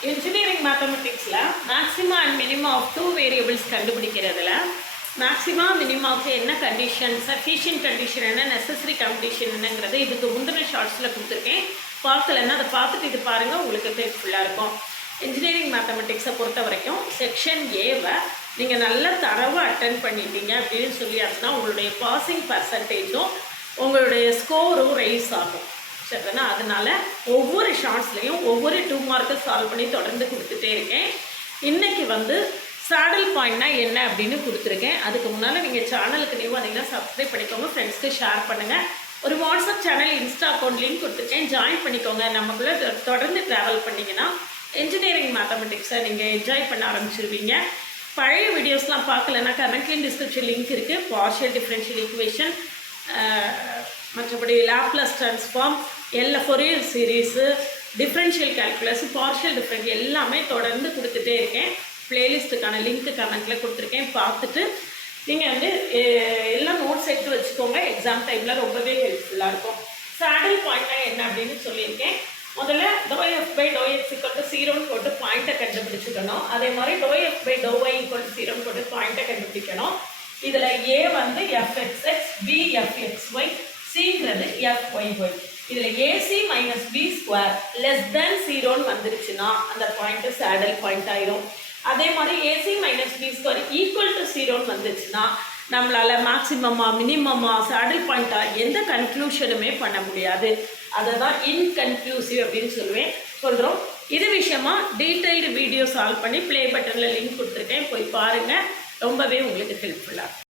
Engineering mathematics maxima and minima of two variables கண்டுபிடிக்கிறதுல maxima minima என்ன condition, sufficient condition என்ன, necessary condition என்னங்கிறது இதுக்கு முந்தின ஷார்ட்ஸில் கொடுத்துருக்கேன். பார்க்கலன்னா அதை பார்த்துட்டு இது பாருங்கள், உங்களுக்கு ஹெல்ப்ஃபுல்லாக இருக்கும். இன்ஜினியரிங் மேத்தமெட்டிக்ஸை பொறுத்த வரைக்கும் செக்ஷன் ஏவை நீங்கள் நல்லா தரவாக அட்டென்ட் பண்ணிட்டீங்க அப்படின்னு சொல்லி அப்படின்னா உங்களுடைய பாசிங் பர்சன்டேஜும் உங்களுடைய ஸ்கோரும் ரைஸ் ஆகும். சரிதானா? அதனால் ஒவ்வொரு ஷார்ட்ஸ்லேயும் ஒவ்வொரு 2 மார்க்கை சால்வ் பண்ணி தொடர்ந்து கொடுத்துட்டே இருக்கேன். இன்றைக்கி சேடல் பாயிண்ட்னா என்ன அப்படின்னு கொடுத்துருக்கேன். அதுக்கு முன்னால் நீங்கள் சேனலுக்கு நியூ வந்தீங்கன்னா சப்ஸ்கிரைப் பண்ணிக்கோங்க, ஃப்ரெண்ட்ஸ்க்கு ஷேர் பண்ணுங்கள். ஒரு WhatsApp channel, Insta account link கொடுத்துருக்கேன், ஜாயின் பண்ணிக்கோங்க. நமக்குள்ளே தொடர்ந்து ட்ராவல் பண்ணிங்கன்னா இன்ஜினியரிங் மேத்தமெட்டிக்ஸை நீங்கள் என்ஜாய் பண்ண ஆரம்பிச்சிருவீங்க. பழைய வீடியோஸ்லாம் பார்க்கலன்னா கரண்ட்லி டிஸ்கிரிப்ஷன் லிங்க் இருக்குது. பார்ஷியல் டிஃப்ரென்ஷியல் ஈக்குவேஷன், மற்றபடி Laplace transform, Fourier series, differential calculus, partial different எல்லாமே தொடர்ந்து கொடுத்துட்டே இருக்கேன். ப்ளேலிஸ்ட்டுக்கான லிங்க்கு கமெண்ட்டில் கொடுத்துருக்கேன். பார்த்துட்டு நீங்கள் எல்லாம் நோட்ஸ் எடுத்து வச்சுக்கோங்க. எக்ஸாம் டைமில் ரொம்பவே ஹெல்ப்ஃபுல்லாக இருக்கும். சேடல் பாயிண்ட்னா என்ன அப்படின்னு சொல்லியிருக்கேன். முதல்ல ∂f/∂x = 0ன்னு போட்டு பாயிண்ட்டை கண்டுபிடிச்சிக்கணும். அதே மாதிரி ∂f/∂y = 0ன்னு போட்டு பாயிண்ட்டை கண்டுபிடிக்கணும். இதில் A fxx, B fxy, Cங்கிறது fyy. இதில் AC - B² < 0ன்னு வந்துருச்சுன்னா அந்த பாயிண்ட்டு சேடல் பாயிண்ட் ஆயிரும். அதே மாதிரி AC - B² = 0ன்னு வந்துச்சுன்னா நம்மளால் மேக்ஸிமமா மினிமமா சேடல் பாயிண்ட்டாக எந்த கன்க்ளூஷனுமே பண்ண முடியாது. அதை தான் இன்கன்க்ளூசிவ் அப்படின்னு சொல்கிறோம். இது விஷயமா டீட்டெயில்டு வீடியோ சால்வ் பண்ணி ப்ளே பட்டனில் லிங்க் கொடுத்துருக்கேன், போய் பாருங்கள். ரொம்பவே உங்களுக்கு ஹெல்ப்ஃபுல்லாக.